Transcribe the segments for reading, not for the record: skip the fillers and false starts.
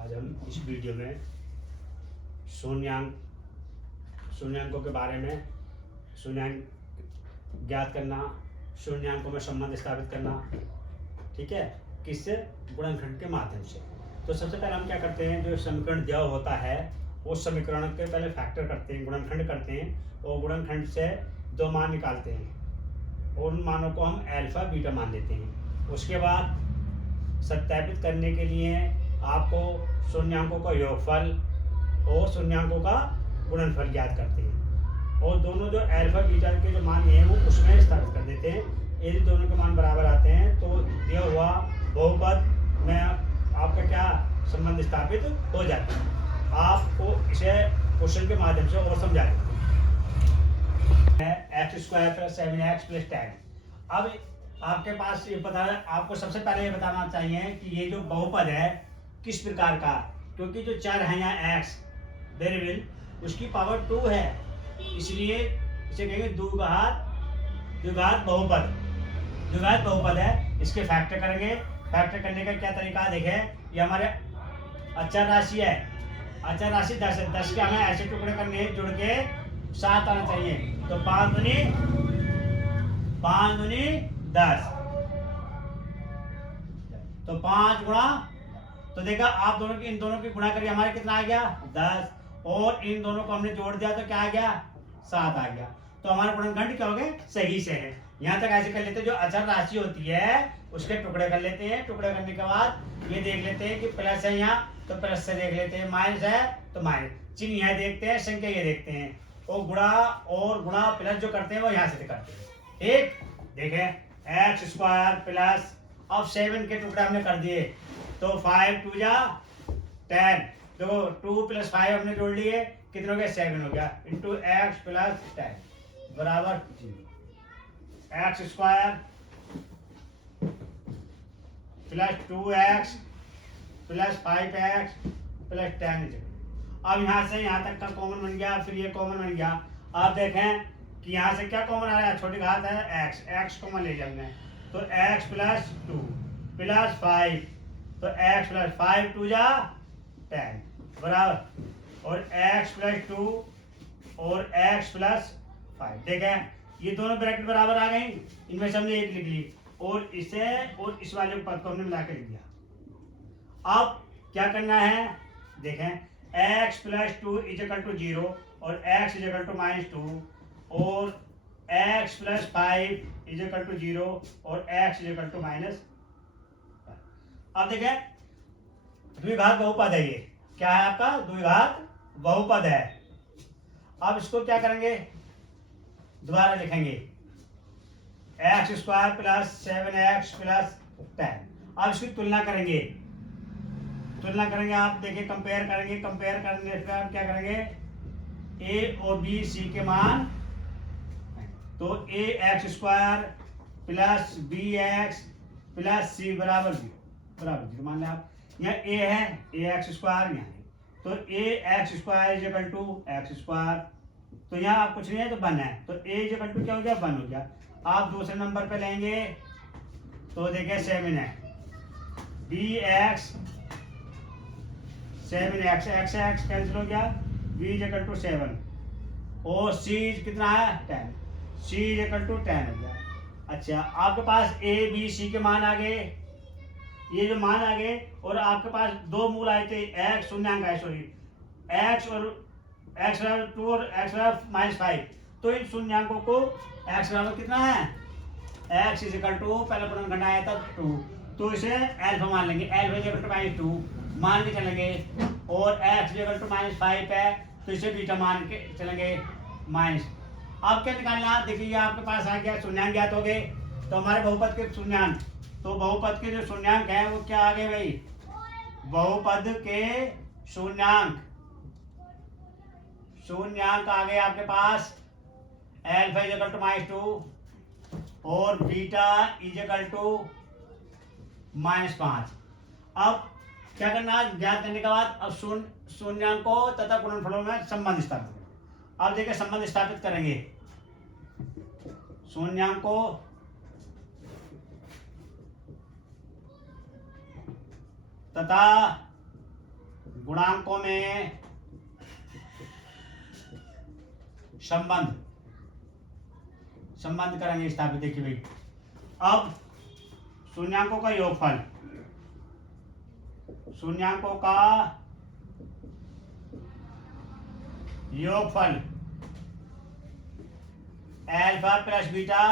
आज हम इस वीडियो में शून्यांकों के बारे में, शून्यांक ज्ञात करना, शून्यांकों में संबंध स्थापित करना, ठीक है, किससे? गुणनखंड के माध्यम से। तो सबसे पहले हम क्या करते हैं, जो समीकरण दिया होता है उस समीकरण के पहले फैक्टर करते हैं, गुणनखंड करते हैं और गुणनखंड से दो मान निकालते हैं और उन मानों को हम अल्फा बीटा मान लेते हैं। उसके बाद सत्यापित करने के लिए आपको शून्यांकों का योगफल और शून्यांकों का गुणनफल ज्ञात करते हैं और दोनों जो अल्फा बीटा के जो मान हैं वो उसमें स्थापित कर देते हैं। यदि दोनों के मान बराबर आते हैं तो दिया हुआ बहुपद में आपका क्या संबंध स्थापित हो जाता है। आपको इसे क्वेश्चन के माध्यम से और समझा देते हैं। X square plus 7x plus 10। अब आपके पास ये पता है, आपको सबसे पहले ये बताना चाहिए कि ये जो बहुपद है किस प्रकार का, क्योंकि जो चर है यहाँ एक्स वेरिएबल उसकी पावर 2 है, इसलिए इसे कहेंगे द्विघात बहुपद। द्विघात बहुपद है, इसके फैक्टर करेंगे। फैक्टर करने का क्या तरीका देखें, ये हमारे अचर राशि है, अचर राशि 10 है, 10 के हमें ऐसे टुकड़े करने जुड़ के 7 आना चाहिए, तो 5 दूनी 10, तो 5 गुणा, तो देखा आप दोनों की इन दोनों की गुणा करिए, हमारे कितना आ गया 10 और इन दोनों को हमने जोड़ दिया तो क्या आ गया 7 आ गया। तो हमारा गुणनखंड क्या हो गए, सही से है। यहाँ तक ऐसे कर लेते हैं, जो अचर राशि होती है उसके टुकड़े कर लेते हैं। टुकड़े करने के बाद ये देख लेते हैं कि प्लस है यहाँ, तो प्लस से देख लेते हैं, माइनस है तो माइनस, चिन्ह यहाँ देखते हैं, संख्या ये देखते हैं, और गुणा प्लस जो करते हैं वो यहाँ से करते हैं। ठीक, देखें एक्स स्क्वायर प्लस, अब 7 के टुकड़े हमने कर दिए तो 5 2 जा 10, देखो 2 + 5 हमने जोड़ लिए, कितने हो गया 7 हो गया, इंटू एक्स प्लस 10 बराबर 0। X square plus 2x plus 5x plus 10। अब यहाँ से यहाँ तक का कॉमन बन गया, फिर ये कॉमन बन गया। आप देखें कि यहाँ से क्या कॉमन आ रहा है, छोटी घात है x कॉमन ले लिया हमने, तो x प्लस 2 प्लस 5, तो x प्लस 5 2 जा 10 बराबर, और x प्लस 2 और x प्लस 5। देखें ये दोनों ब्रैकेट बराबर आ गई, इनमें से हमने एक लिख ली और इसे और इस वाले पद को हमने मिला के लिख दिया। अब क्या करना है, देखें x प्लस 2 = 0 और x = -2 और x प्लस 5 = 0 और x = -5। अब देखें द्विघात बहुपद है, ये क्या है आपका द्विघात बहुपद है। अब इसको क्या करेंगे, दोबारा लिखेंगे x square plus 7x plus 10। अब इसकी तुलना करेंगे, आप देखिए कंपेयर करेंगे, कंपेयर करने के बाद क्या करेंगे, a और b c के मान, तो ax square plus bx plus c बराबर 0 मान लें आप। यहाँ a है ax स्क्वायर, यहाँ है तो ax स्क्वायर = x स्क्वायर, तो यहाँ आप कुछ नहीं है तो 1 है, तो a = क्या हो गया 1 हो गया। आप दूसरे नंबर पे लेंगे तो देखिए 7 है, bx 7x x कैंसिल हो गया, b = 7 और c कितना है 10, c = 10 हो गया। अच्छा आपके पास a b c के मान आ गए, ये जो मान आ गए, और आपके पास दो मूल आए थे, x शून्यांक है, सॉरी x और x बराबर 2 और x बराबर -5, तो इन शून्यांकों को x बराबर कितना है, x = पहले गुणनखंड आया था 2, तो इसे अल्फा मान लेंगे, अल्फा = -2 मान के चलेंगे, और x = -5 है तो इसे बीटा मान के चलेंगे माइनस। अब क्या निकालना, देखिए आपके पास आ गया शून्यांक ज्ञात हो गए, तो हमारे बहुपद के शून्यांक, तो बहुपद के जो शून्यांक हैं वो क्या आ गए भाई, बहुपद के शून्यांक आ गए आपके पास, अल्फा = -2 और बीटा = -5। अब क्या करना, ज्ञात करने के बाद अब शून्यांकों तथा गुणनफलों में संबंध स्थापित करें। अब देखिए संबंध स्थापित करेंगे, शून्यांकों तथा गुणांकों में संबंध करेंगे स्थापित। देखिए भाई, अब शून्यांकों का योगफल, शून्यांकों का योगफल अल्फा प्लस बीटा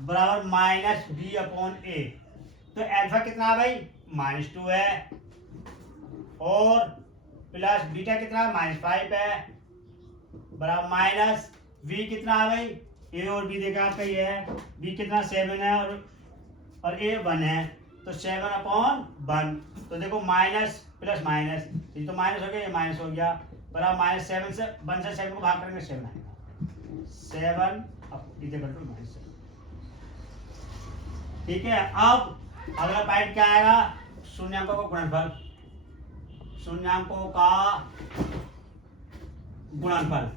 बराबर माइनस बी अपॉन ए। तो अल्फा कितना है भाई, -2 है, और प्लस बीटा कितना -5 है, बराबर माइनस v कितना है भाई, ए और बी देखा आपका ये है, b कितना 7 है और a 1 है, तो 7/1। तो देखो माइनस प्लस माइनस, ये तो माइनस हो गया, ये माइनस हो गया, बराबर -7 से 1 से 7 को भाग करेंगे 7 आएगा, 7 इक्वल टू -7। ठीक है, अब अगला पॉइंट क्या आएगा, शून्यांकों का गुणनफल, शून्यांकों का गुणनफल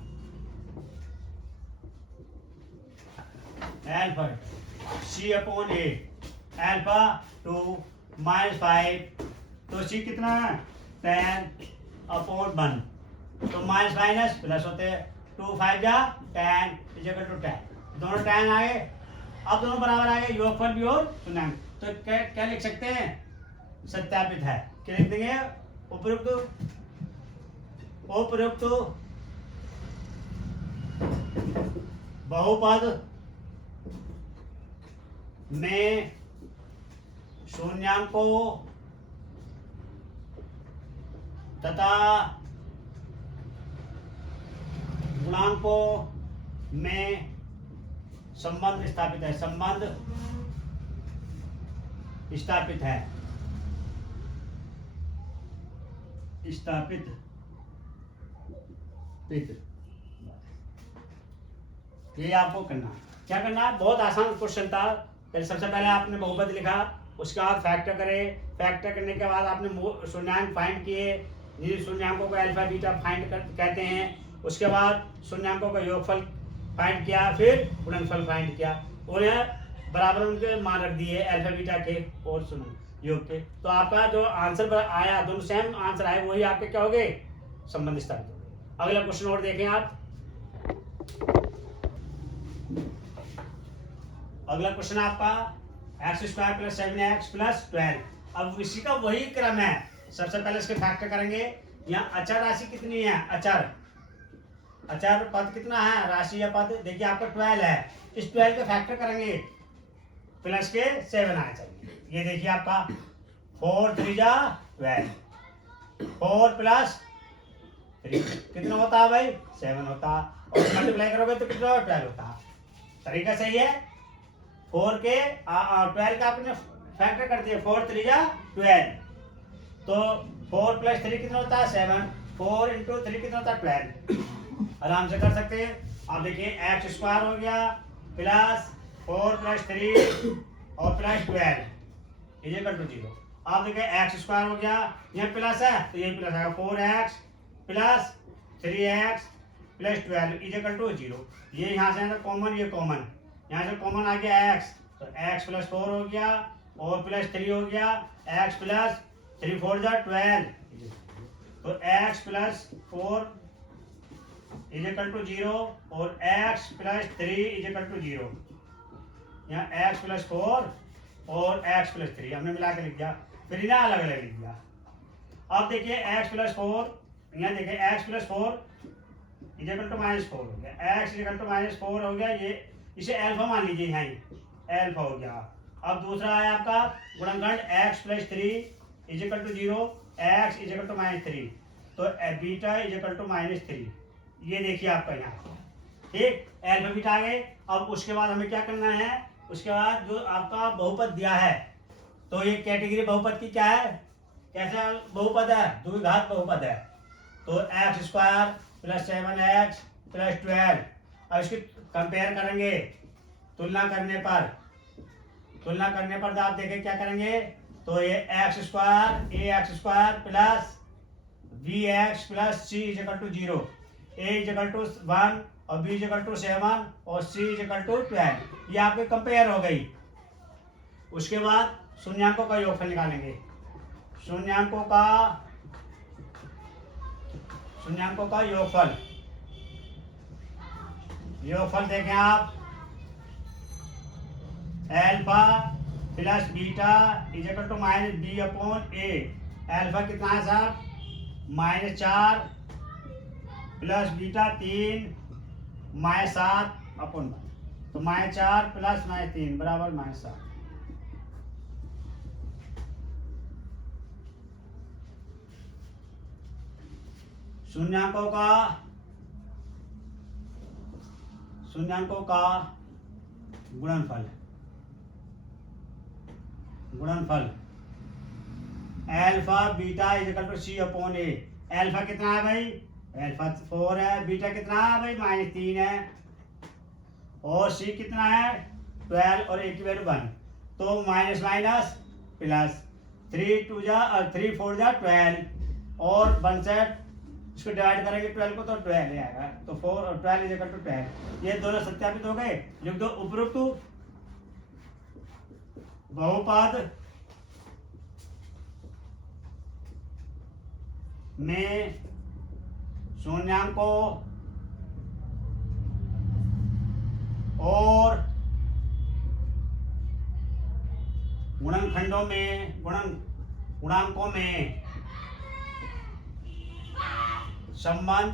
alpha c upon a, alpha 2 -5, तो c कितना है 10/1, तो माइनस माइनस प्लस होते हैं, 2 5 जा 10 इक्वल टू 10, दोनों 10 आए, अब दोनों बराबर आ गए, योगफल भी और शून्यांक। तो क्या लिख सकते हैं, सत्यापित है। क्या लिख देंगे, उपयुक्त बहुपद में शून्यांकों तथा गुणांकों में संबंध स्थापित है, संबंध स्थापित है, स्थापित ये आपको करना, क्या करना है, बहुत आसान क्वेश्चन था। सबसे पहले आपने बहुपद लिखा, उसके बाद फैक्टर करे, फैक्टर करने के बाद आपने शून्यांक फाइंड किए, जिन शून्यांकों को अल्फा बीटा कहते हैं, उसके बाद शून्यांकों का योगफल फाइंड किया, फिर गुणनफल फाइंड किया, और यह बराबर उनके मान रख दिए अल्फा बीटा के और योग के। तो आपका जो आंसर आया, दोनों सेम आंसर आए, वही आपके क्या हो गए, संबंध स्थापित हो गए। अगला क्वेश्चन और देखें आप, अगला क्वेश्चन आपका x² + 7x + 12। अब इसी का वही क्रम है, सबसे पहले इसके फैक्टर करेंगे। यहाँ अचर राशि कितनी है, अचर पद कितना है, राशि या पद, देखिए आपका 12 है, इस 12 के फैक्टर करेंगे, प्लस के 7 आना चाहिए। ये देखिए आपका 4 3 जा 12, 4 + 3 कितना होता है भाई, 7 होता, और मल्टीप्लाई करोगे तो कितना 12 होता। तरीका सही है, 4 के 12 का आपने फैक्टर कर दिया, 4 3 जा 12, तो 4 + 3 कितना होता है 7, 4 × 3 कितना होता है 12, आराम से कर सकते हैं। आप देखिए x² हो गया प्लस 4 + 3 और प्लस 12 इक्वल टू 0। आप देखिए x² हो गया, यहाँ प्लस है तो यही प्लस आएगा, 4x + 3x + 12 इक्वल टू 0। ये यहाँ से कॉमन, ये कॉमन, यहाँ से कॉमन आ गया x, तो x + 4 हो गया और प्लस 3 हो गया, x + 3 4 जा 12, तो x + 4 इक्वल टू 0 और x + 3 इक्वल टू 0। यहाँ x + 4 और x + 3 हमने मिला के लिख दिया, फिर ना अलग अलग लिख दिया। अब देखिए x + 4, यहाँ देखिए x + 4 इक्वल टू -4 हो गया, x इक्वल टू -4 हो गया, ये इसे अल्फा मान लीजिए, यहाँ अल्फा हो गया। अब दूसरा है आपका गुणनखंड x + 3 equal to 0, x equal to -3, तो बीटा इक्वल टू -3, ये देखिए आपका यहाँ, ठीक, अल्फा बीटा आ गए। अब उसके बाद हमें क्या करना है, उसके बाद जो आपका बहुपद दिया है, तो ये कैटेगरी बहुपद की क्या है, कैसा बहुपद है, द्विघात बहुपद है, तो x² + 7x + 12। अब इसकी कंपेयर करेंगे, तुलना करने पर आप देखें क्या करेंगे, तो ये x² ax² + bx + c equal to 0, a equal to 1 और b इक्वल टू 7 और c इक्वल टू 12, ये आपके कंपेयर हो गई। उसके बाद शून्यांकों का योगफल निकालेंगे, शून्यांकों का योगफल देखें आप, alpha plus beta is equal to minus b upon a. Alpha कितना है साहब, -4 प्लस बीटा 3 -7 अपॉन, तो -4 प्लस -3 बराबर -7। शून्यांकों का गुणनफल alpha beta is equal to c upon a. Alpha कितना है भाई, अल्फा 4 है, बीटा कितना है भाई -3 है, और सी कितना है 12 और ए की वैल्यू 1, तो माइनस माइनस प्लस 3 4 12 और 1 से इसको डिवाइड करेंगे 12 को तो 12 आएगा, तो 4 और 12 इज इक्वल टू 12। ये दोनों सत्यापित हो गए। लिख दो उपरोक्त बहुपद में शून्यांकों और गुणनखंडों में गुणांकों में संबंध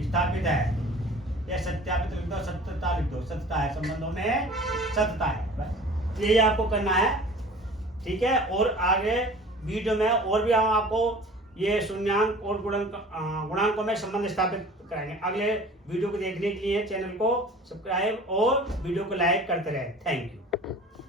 स्थापित है। यह सत्यापित लिख दो, सत्यता लिख दो, सत्यता है, संबंधों में सत्यता है। बस यही आपको करना है, ठीक है। और आगे वीडियो में और भी हम आपको ये शून्यांक और गुणांकों में संबंध स्थापित कराएंगे। अगले वीडियो को देखने के लिए चैनल को सब्सक्राइब और वीडियो को लाइक करते रहे। Thank you.